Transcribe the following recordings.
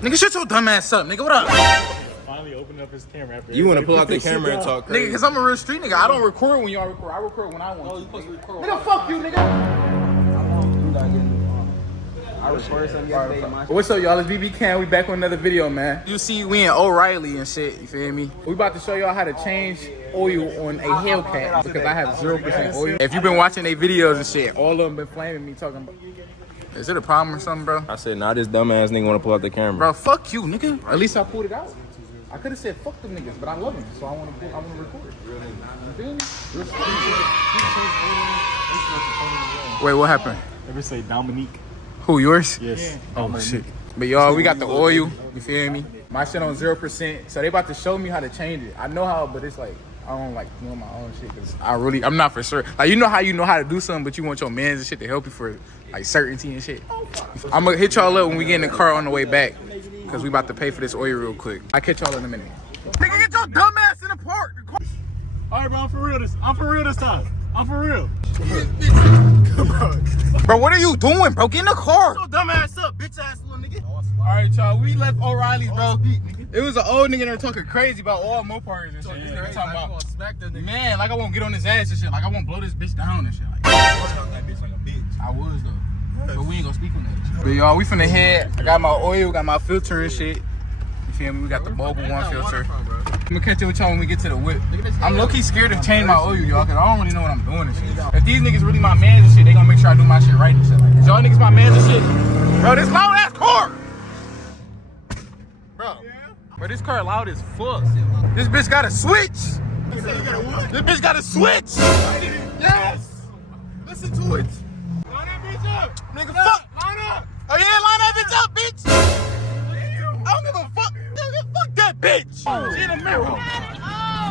Nigga, shut your dumb ass up, nigga. What up? Finally opened up his camera after You want to pull out the camera and talk crazy. Nigga, cause I'm a real street nigga. I don't record when y'all record. I record when I want. Oh, you supposed to record. Nigga, fuck you, nigga. I recorded something yesterday. What's up, y'all? It's BB Cam. We back with another video, man. You see, we in O'Reilly and shit. You feel me? We about to show y'all how to change oil on a Hellcat because I have 0% oil. If you've been watching their videos and shit, all of them been flaming me talking about. Is it a problem or something, bro? I said, nah, this dumbass nigga want to pull out the camera. Bro, fuck you, nigga. At least I pulled it out. I could have said fuck them niggas, but I love them, so I want to record. You feel me? Wait, what happened? Ever say Dominique? Who, yours? Yes. Oh, shit. But y'all, we got the oil, you feel me? My shit on 0%, so they about to show me how to change it. I know how, but it's like, I don't like doing my own shit, because I'm not for sure. Like, you know how to do something, but you want your mans and shit to help you for, like, certainty and shit. I'm going to hit y'all up when we get in the car on the way back, because we about to pay for this oil real quick. I'll catch y'all in a minute. Nigga, get your dumb ass in the park. All right, bro, I'm for real this time. I'm for real. Come on. Bro, what are you doing, bro? Get in the car. Shut your dumb ass up, bitch ass little nigga. All right, y'all. We left O'Reilly's, bro. It was an old nigga there talking crazy about all Mopars and shit. They were talking about, man, like I won't get on his ass and shit. Like I won't blow this bitch down and shit. Like, that bitch like a bitch. I was though, but we ain't gonna speak on that. But y'all, we finna head. I got my oil, got my filter and shit. You feel me? We got the Bubble One filter. I'm gonna catch you with y'all when we get to the whip. I'm low-key scared to change my oil, y'all, cause I don't really know what I'm doing and shit. If these niggas really my mans and shit, they gonna make sure I do my shit right and shit. Like, y'all niggas my mans and shit. Bro, this loud ass car. Bro, this car loud as fuck. This bitch got a switch. This bitch got a switch. Yes. Listen to it. Line that bitch up. Nigga, fuck. Line up. Oh yeah, line that bitch up, bitch. I don't give a fuck. Nigga, fuck that bitch. She in the mirror.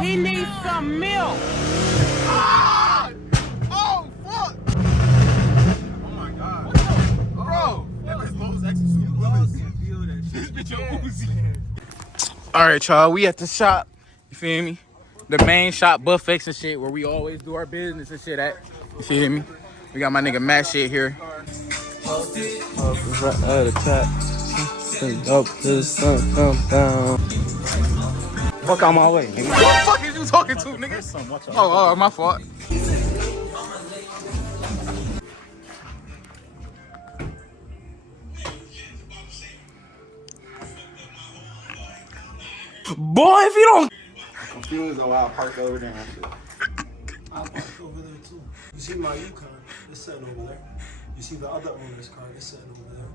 He needs some milk. Ah! Oh, fuck. Oh my God. Bro. That bitch blows actually super blows. This bitch a Uzi. All right, y'all. We at the shop. You feel me? The main shop, Buffex and shit, where we always do our business and shit at. You feel me? We got my nigga Matt shit here. Fuck out my way. Who the fuck is you talking to, nigga? Oh, my fault. Boy, if you don't... I'm confused on why I parked over there and shit. I parked over there too. You see my Yukon, it's sitting over there. You see the other owner's car, it's sitting over there.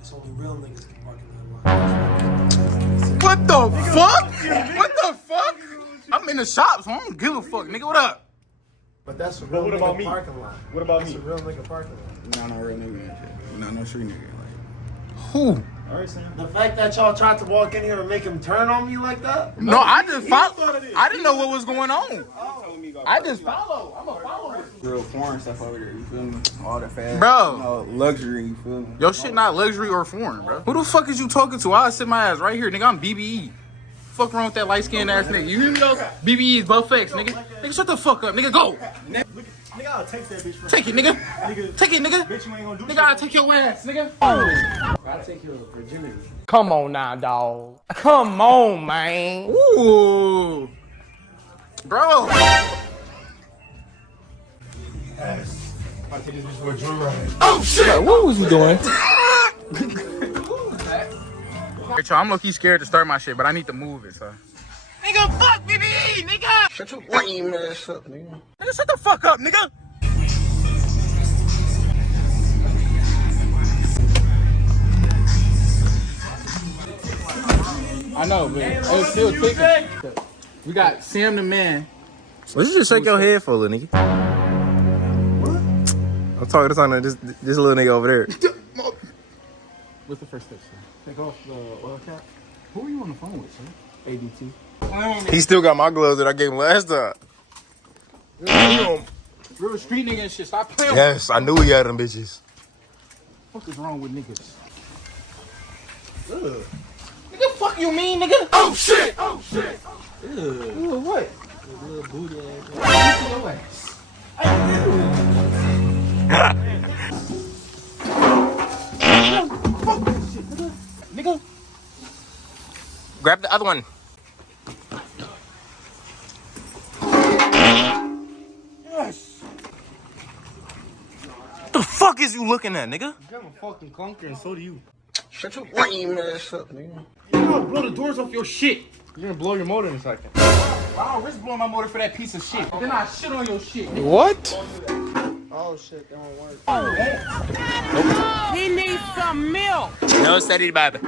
It's only real niggas can park in that lot. What the fuck? What the fuck? I'm in the shop, so I don't give a fuck. Nigga, what up? But that's a real nigga parking lot. What about That's me? a real nigga parking lot. Not no real nigga and shit. Not no street nigga. Like, Who? All right, Sam. The fact that y'all tried to walk in here and make him turn on me like that? No, I just followed. I didn't know what was going on. I just follow. I'm a follower. real foreign stuff over there, you feel me? All the fast, Bro. you know, luxury, you feel me? Your shit not luxury or foreign, bro. Who the fuck is you talking to? I'll sit my ass right here, nigga. I'm BBE. Fuck wrong with that light skinned ass nigga. You hear me though? BBE is Buffex, nigga. Nigga, shut the fuck up, nigga. Go. Nigga, I'll take that bitch from Take it, nigga. Take it, nigga. Bitch, you ain't gonna do Nigga, I'll take your ass, nigga. I'll take your virginity. Come on now, dog. Come on, man. Ooh. Bro. Yes. I'll take this bitch for a joyride. Oh, shit. What was you doing? Hey, y'all, I'm low-key scared to start my shit, but I need to move it, so. Nigga, fuck BBE, nigga. Shut your lame ass up, nigga. Nigga, shut the fuck up, nigga. I know, but it's still ticking. We got Sam the man. What you just shake your head for, little nigga? What? I'm talking to this little nigga over there. What's the first step, sir? Take off the oil cap. Who are you on the phone with, sir? ADT. He still got my gloves that I gave him last time. Real street nigga and shit. Stop playing. Yes, I knew he had them bitches. What the fuck is wrong with niggas? Ugh. Nigga, fuck you mean, nigga? Oh shit! Oh shit! Ugh, what? Little booty ass. Your ass. Fuck that shit, nigga. Nigga. Grab the other one. Yes. What the fuck is you looking at, nigga? I'm a fucking clunker and so do you. Shut your lame ass up, nigga. You're gonna blow the doors off your shit. You're gonna blow your motor in a second. I'll risk blowing my motor for that piece of shit. Then I shit on your shit. What? Oh shit, that won't work. He needs some milk. No, steady, baby.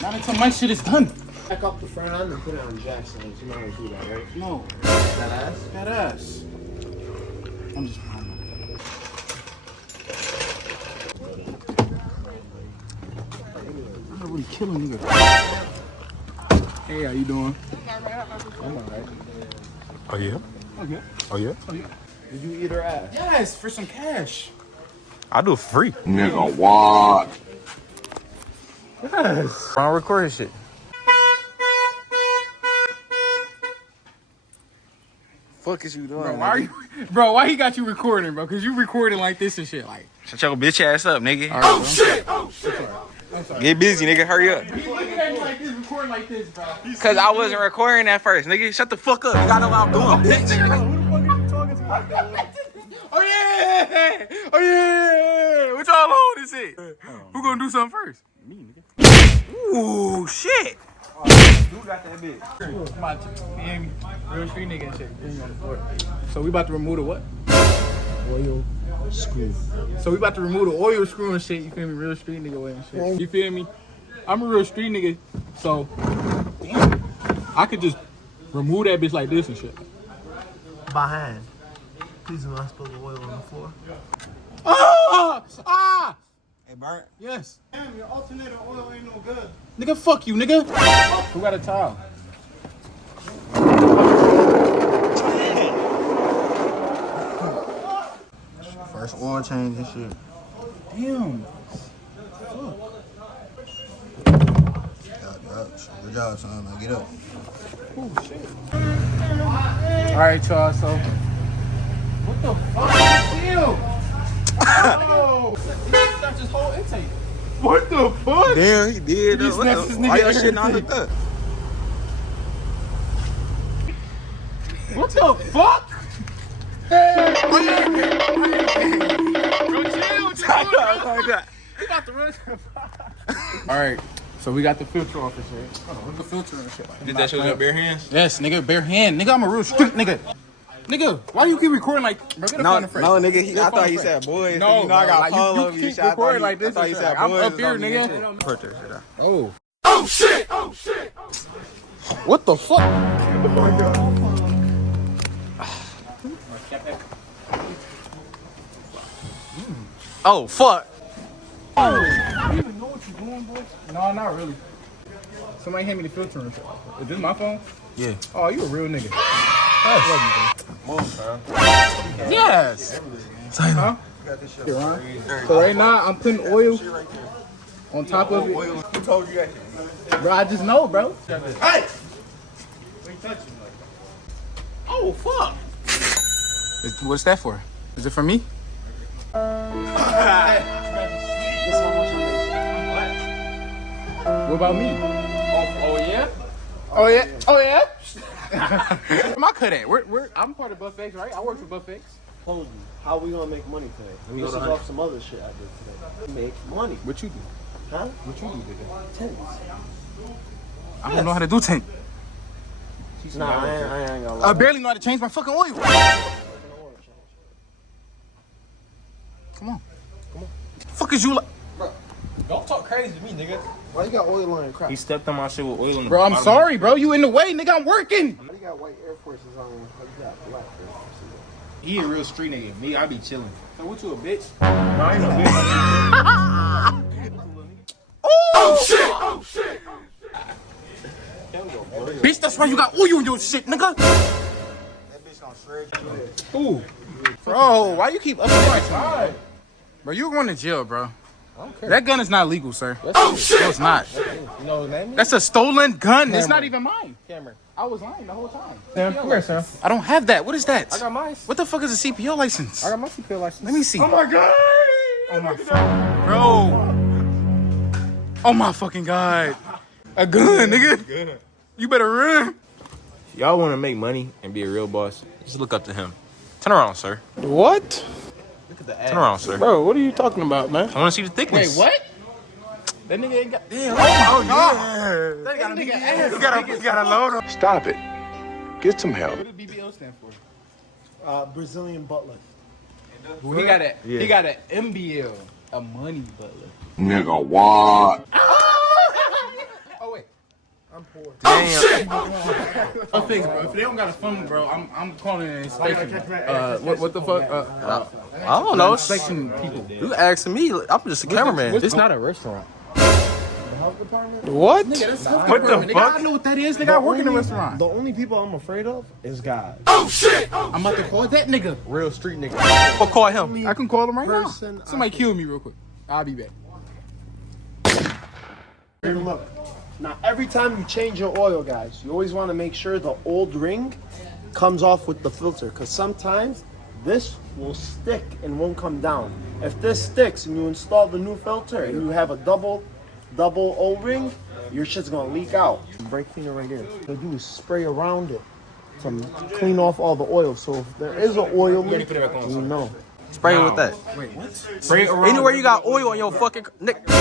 Not until my shit is done. Back up the front end and put it on jack stands. You know how to do that, right? No. That ass? That ass. I'm just playing. I'm not really killing nigga. Hey, how you doing? I'm alright. Oh, yeah? Okay. Oh, yeah? Did you eat her ass? Yes, for some cash. I'll do it for free. Nigga, what? Yes. I'm recording shit. Fuck is you doing? Bro, why he got you recording, bro? Cause you recording like this and shit, like. Shut your bitch ass up, nigga. Right, oh shit! Oh shit! I'm sorry. Get busy, nigga. Hurry up. He's looking at me like this, recording like this, bro. Cause I wasn't recording at first, nigga. Shut the fuck up. You gotta know what I'm doing, bitch. Who the fuck are you talking to like that? Oh yeah! Oh yeah! What y'all on this shit? Who gonna do something first? Me, nigga. Ooh, shit. You got that bitch. Come on, you hear me? Real street nigga and shit. On the floor. So we about to remove the what? Oil screw. So we about to remove the oil screw and shit. You feel me? Real street nigga way and shit. You feel me? I'm a real street nigga, so damn, I could just remove that bitch like this and shit. By hand. Please do not spill the oil on the floor. Ah! Ah! Hey, Bert. Yes. Damn, your alternator oil ain't no good. Nigga, fuck you, nigga. Who got a towel? First oil change and shit. Damn. Good job, son. Now get up. Oh, shit. Alright, y'all, so. What the fuck is this? Oh! He snatched his whole intake. What the fuck? Damn, he did. He snatched this nigga Why your shit not everything. hooked up? What the fuck? Hey! Oh, yeah. We about to run. Alright, so we got the filter off and shit. Hold on, what's the filter and shit? Did that shit with your bare hands? Yes, nigga, bare hand. Nigga, I'm a real street nigga. Nigga, why you keep recording like, bro, get a phone in front. No, nigga, Get a I phone thought in he front. said boys. No, you know I got like, Paul you over you. keep Shit. I recording like this thought he and said shit. I'm boys. up here, nigga. Put that shit out. Oh. Oh shit! Oh shit! What the fuck? Oh, fuck. You don't even know what you're doing, boy? No, not really. Somebody hand me the filter and shit. Is this my phone? Yeah. Oh, you a real nigga. I love you, bro. Yes. Huh? Here, Ron. So right now, I'm putting oil on top of it. Who told you that? Bro, I just know, bro. Hey! Oh, fuck. What's that for? Is it for me? What about me? Oh yeah? Oh yeah? Oh yeah? Where am I cut at? I'm part of Buffex, right? I work for Buffex. Told you. How we gonna make money today? This is off some other shit I did today. Make money. What you do? Huh? What you do today? Tents. I don't know how to do tank. Nah, I ain't gonna lie. I barely know how to change my fucking oil. Come on. Fuck is you like? Don't talk crazy to me, nigga. Why you got oil on your crap? He stepped on my shit with oil in the Bro, I'm sorry, bro. You in the way, nigga. I'm working. Why you got white Air Forces on? Why you got black Air Forces on? He a real street nigga. Me, I be chilling. So what you a bitch? No, I ain't no bitch. Oh shit! Oh shit! Bitch, that's why you got oil in your shit, nigga. That bitch gonna shred you. Ooh. Bro, why you keep up my time? Bro, you're going to jail, bro. I don't care. That gun is not legal, sir. Oh shit! No, it's not. You know his name? That's a stolen gun. It's not even mine. Cameron. I was lying the whole time. Sam, come here, Sam. I don't have that. What is that? I got mine. What the fuck is a CPO license? I got my CPO license. Let me see. Oh my god! Oh my god. Bro. Oh my fucking god. A gun, nigga. You better run. Y'all want to make money and be a real boss? Just look up to him. Turn around, sir. What? Look at the ass. Turn around, sir. Bro, what are you talking about, man? I want to see the thickness. Wait, what? That nigga ain't got. Damn. Oh, yeah. That got a nigga ass. You gotta load him. Stop it. Get some help. What does BBL stand for? Brazilian butler. He got a he got an MBL, a money butler. Nigga, what? Oh wait. I'm poor. Damn. Oh, thanks, bro. If they don't got a phone, bro, I'm calling an inspection. What the fuck? I don't know. Inspection people. You asking me? I'm just a cameraman. It's not a restaurant. What? Nigga, that's What the nigga, fuck? I know what that is. Nigga, I work in a restaurant. The only people I'm afraid of is God. I'm about to call that nigga. Real street nigga. Well, call him. I can call him right Person now. Somebody kill me real quick. I'll be back. Look. Now, every time you change your oil, guys, you always want to make sure the old ring comes off with the filter, because sometimes this will stick and won't come down. If this sticks and you install the new filter and you have a double O-ring, your shit's gonna leak out. Brake cleaner right there. What you do is spray around it to clean off all the oil. So if there is an oil leak, you know. Spray it with that. Wait, what? Spray it around. Anywhere you got oil on your fucking neck. Wait,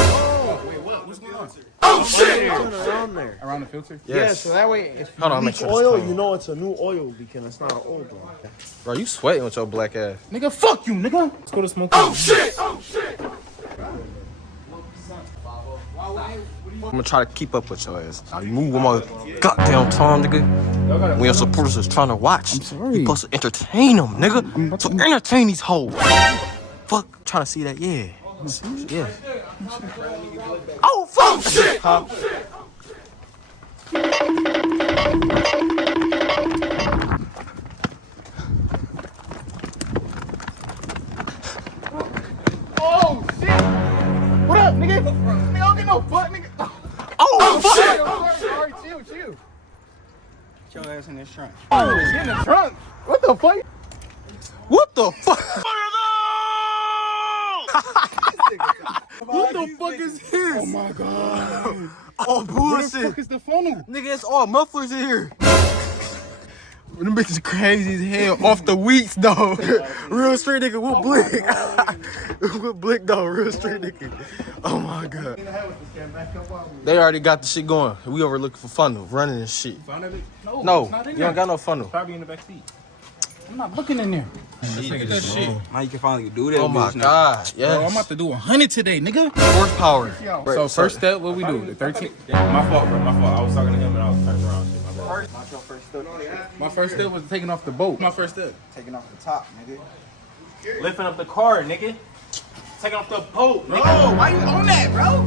what? What's going on? Turn around there. Around the filter? Yes. Yeah, so that way it's Hold on, make Leak sure oil, this you clean. know it's a new oil leak and it's not an old one. Bro, you sweating with your black ass. Nigga, fuck you, nigga. Let's go to smoke. Oh shit! I'm gonna try to keep up with your ass. You move one more goddamn time, nigga. When your supporters is trying to watch. I'm sorry. You supposed to entertain them, nigga. So entertain these hoes. Fuck, trying to see that, yeah. Yeah. Oh, fuck! Huh? Oh shit! What up, nigga? Nigga, I don't get no fuck, nigga. Oh, fuck! Sorry, chill. Get your ass in this trunk. Oh, get in the trunk. What the fuck? What the fuck? What the fuck is this? Oh my god. Oh, Where the bullshit. fuck is the funnel? Nigga, it's all mufflers in here. Them bitches crazy as hell. Off the weeks, though. Real straight nigga, what blick? What blick, though? Real straight nigga. Oh my god. They already got the shit going. We over looking for funnel, running and shit. Found it? No, it's not in you there. don't got no funnel. Probably in the back seat. I'm not looking in there. Look at that shit. Now you can finally do that. Oh my bitch now. god. Bro, I'm Yes. about to do 100 today, nigga. Horsepower. So first step, what we do? The 13. My fault, bro. My fault. I was talking to him and I was turning around. Shit, my bad. My first step was taking off the boat. My first step. Taking off the top, nigga. Lifting up the car, nigga. Taking off the boat, nigga. Oh, why you on that, bro?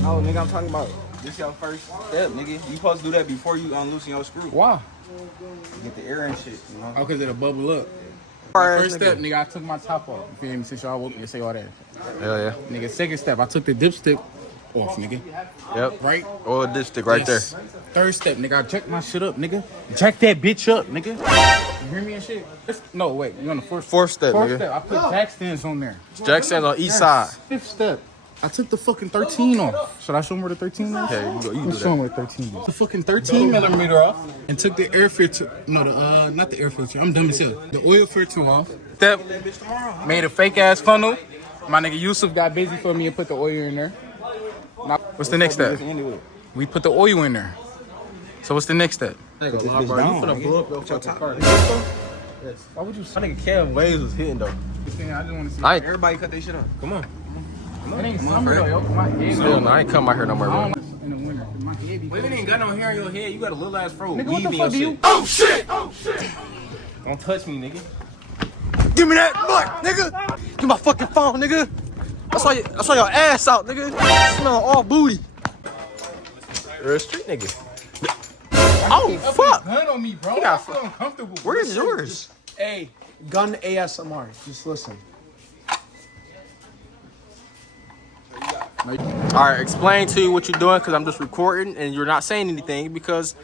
No, nigga, I'm talking about this your first step, nigga. You supposed to do that before you unloosen your screw. Why? Get the air and shit, you know. Oh, because it'll bubble up. First step, nigga, I took my top off. You feel me? Since y'all woke me to say all that. Hell yeah. Nigga, second step, I took the dipstick off, nigga. Yep. Right? Oil dipstick right Yes. Third step, nigga, I jacked my shit up, nigga. Jack that bitch up, nigga. You hear me and shit? No, wait, you on the there. Fourth step, fourth nigga. step, I put jack stands on there. Jack stands on each side. Fifth step, I took the fucking 13 off. Should I show them where the 13 is? Yeah, you go. You Let's do show them that. where the 13 is. The fucking 13 millimeter off and took the air filter. No, not the air filter. I'm dumb as hell. The oil filter off. Step. Made a fake ass funnel. My nigga Yusuf got busy for me and put the oil in there. Now, what's the next step? We put the oil in there. So what's the next step? Bro, you finna blow up your fucking car. Why would you? I think Cam Waves was hitting though. I just want to see. Everybody cut their shit off. Come on. It ain't summer though, yo. My head. Still, no, I ain't come out here no more, I bro. don't like in the winter. 'Cause my head be. Well, you ain't got no hair on your head. You got a little ass fro. Nigga, what the Weave in fuck do your you? shit. Don't touch me, nigga. Give me that butt, nigga. Give my fucking phone, nigga. I saw your ass out, nigga. Smell all booty. You're a street nigga. Oh, fuck. Gun on me, bro. I got- feel uncomfortable. Where's yours? Hey, gun ASMR. Just listen. All right, explain to you what you're doing because I'm just recording and you're not saying anything because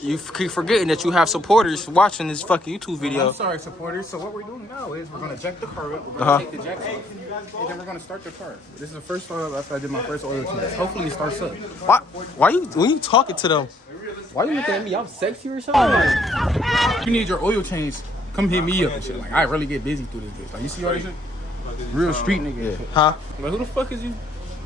You keep forgetting that you have supporters watching this fucking YouTube video. I'm sorry, supporters. So what we're doing now is we're gonna jack the car up. We're gonna take the jack off, and then we're gonna start the car. This is the first start after I did my first oil change. Hopefully it starts up. Why you when you talking to them? Why you looking at me? I'm sexy or something? If you need your oil change, come hit me up and shit. Like I really get busy through this bitch. Like you see all this shit? Real street nigga. Yeah. Huh? Like, who the fuck is you?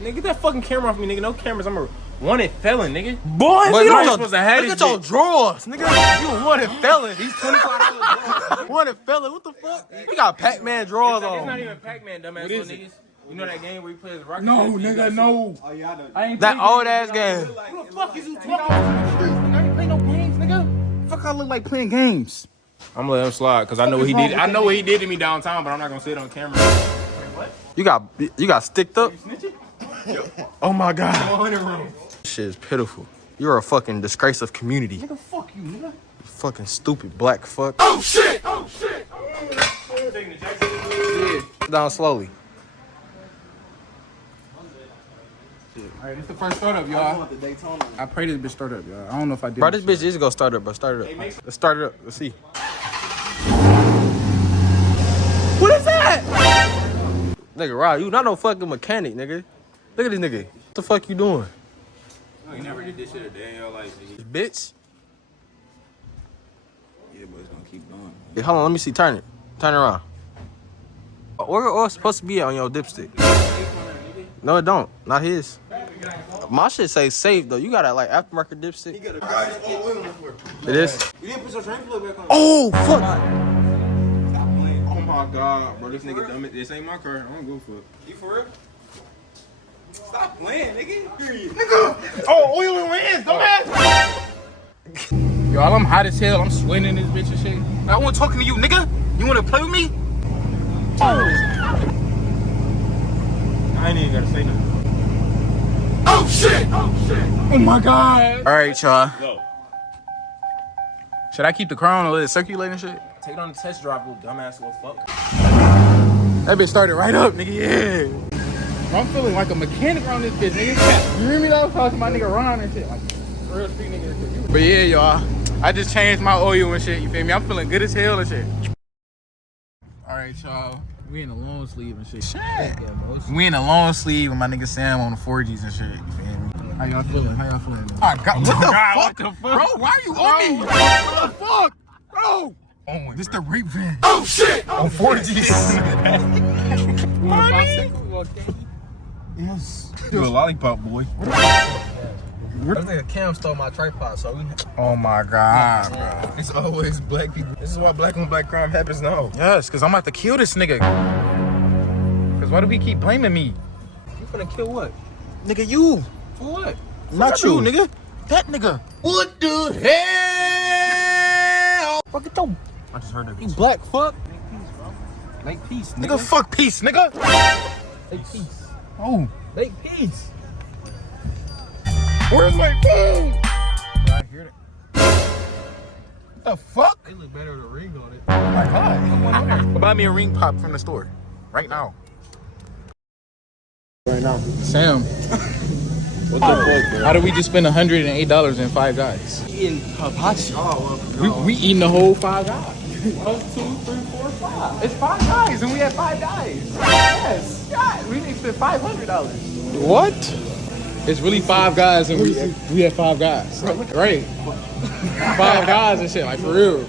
Nigga, get that fucking camera off me, nigga. No cameras. I'm a wanted felon, nigga. Boy, you look supposed to have at this your bitch. drawers, nigga. You a wanted felon. These $25 wanted felon. What the fuck? You got Pac-Man drawers It's on. not even Pac-Man, dumbass little niggas. You know that game where you play as a rocket? No, nigga, no. I ain't That old ass game. Who the fuck is you talking about? I ain't play no games, nigga. Fuck, I look like playing games. I'm gonna let him slide because I know what he did. I know what he did to me downtown, but I'm not gonna say it on camera. You got sticked up. Oh my god. Shit is pitiful. You're a fucking disgrace of community. Nigga, fuck you, nigga. Fucking stupid black fuck. Oh shit! Oh shit! Down slowly. Alright, this the first startup, y'all. I pray this bitch start up, y'all. I don't know if I did. Bro, this bitch is gonna start up, bro. Start it up. Let's start it up. Let's see. What is that? Nigga, Rod, you not no fucking mechanic, nigga. Look at this nigga. What the fuck you doing? You never did this shit a day in your life, nigga. Bitch. Yeah, but it's gonna keep going. Yeah, hold on, let me see. Turn it. Turn it around. Where all supposed to be at on your dipstick? No, it don't. Not his. My shit say safe though. You got that like aftermarket dipstick. It is. You didn't put your drain plug back on. Oh fuck! Oh my god, bro, this nigga dumb. This ain't my car. I don't go for it. You for real? Stop playing, nigga. Nigga! Oh, oil and hands, dumbass! Y'all, I'm hot as hell. I'm sweating in this bitch and shit. I want talking to you, nigga. You wanna play with me? I ain't even gotta say nothing. Oh shit! Oh shit! Oh my god! All right, y'all. Go. Should I keep the car on or let it circulate and shit? Take it on the test drive, little dumbass little fuck. That bitch started right up, nigga. Yeah. I'm feeling like a mechanic around this bitch, nigga. You hear me though? Talking to my nigga Ron and shit. Like real street nigga and shit. But yeah, y'all. I just changed my oil and shit. You feel me? I'm feeling good as hell and shit. All right, y'all. We in a long sleeve and shit. We in a long sleeve with my nigga Sam on the 4Gs and shit. You feel me? How y'all feeling? How y'all feeling? Oh, God. What the fuck? Bro, why are you on me? What the fuck? Bro. Oh, this the rape van. Oh, shit. On 4Gs. Yes. You a lollipop boy. This nigga Cam stole my tripod, so we. Oh my god, bro. It's always black people. This is why black on black crime happens now. Yes, cause I'm about to kill this nigga. Cause why do we keep blaming me? You finna kill what? Nigga, you. For what? Not you, nigga. That nigga. What the hell? Fuck it though. I just heard that. You black fuck. Make peace, Nigga, fuck peace, nigga. Make peace. Oh. Make peace. Where's my phone? I hear that. The fuck? It look better with a ring on it. Oh my god. Buy me a ring pop from the store. Right now. Right now. Sam. What the fuck, bro? How do we just spend $108 in Five Guys? Eating hibachi. Oh, well. We eating the whole Five Guys. 1, 2, 3, 4, 5. It's Five Guys and we had 5 guys. Yes. God, we didn't spend $500. What? It's really 5 guys and we had 5 guys. Right. 5 guys and shit, like for real.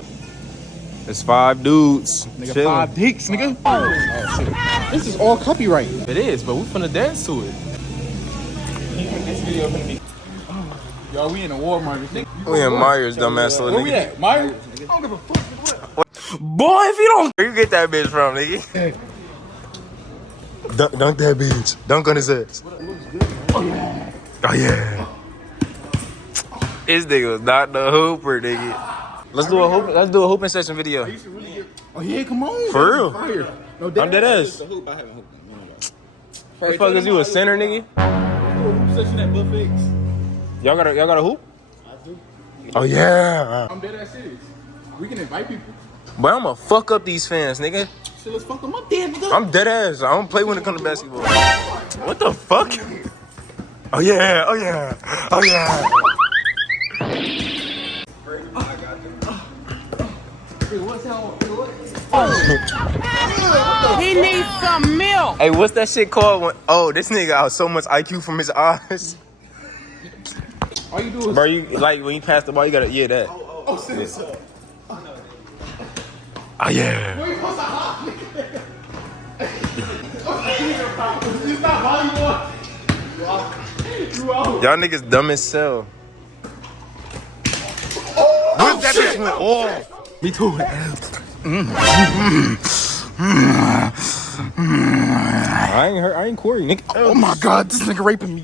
It's 5 dudes. Nigga, Chilling. 5 dicks, nigga. Oh shit. This is all copyright. It is, but we finna dance to it. This video finna be. Y'all, we in a Walmart. We in Myers, dumbass little Where we nigga. at? Myers? I don't give a fuck. Boy, if you don't. Where you get that bitch from, nigga? Dunk that bitch. Dunk on his ass. Oh yeah. This nigga was not the hooper, nigga. Let's do a hooping session video. Oh yeah, come on. For real. Fire. No, I'm dead ass. What the fuck is you, a center, nigga? Session at buffets. Y'all got a hoop? I do. Oh yeah. I'm dead ass serious. We can invite people. But I'm gonna fuck up these fans, nigga. So let's fuck them up there, nigga. I'm dead ass. I don't play when it comes to basketball. What the fuck? Oh yeah. Oh yeah. Oh yeah. He needs some milk. Hey, what's that shit called? Oh, this nigga got so much IQ from his eyes. All you do is. Bro, you like when you pass the ball, you gotta that. Oh yeah. Y'all niggas dumb as hell. What that bitch went off? Me too. I ain't Corey, nigga. Oh my god, this nigga raping me.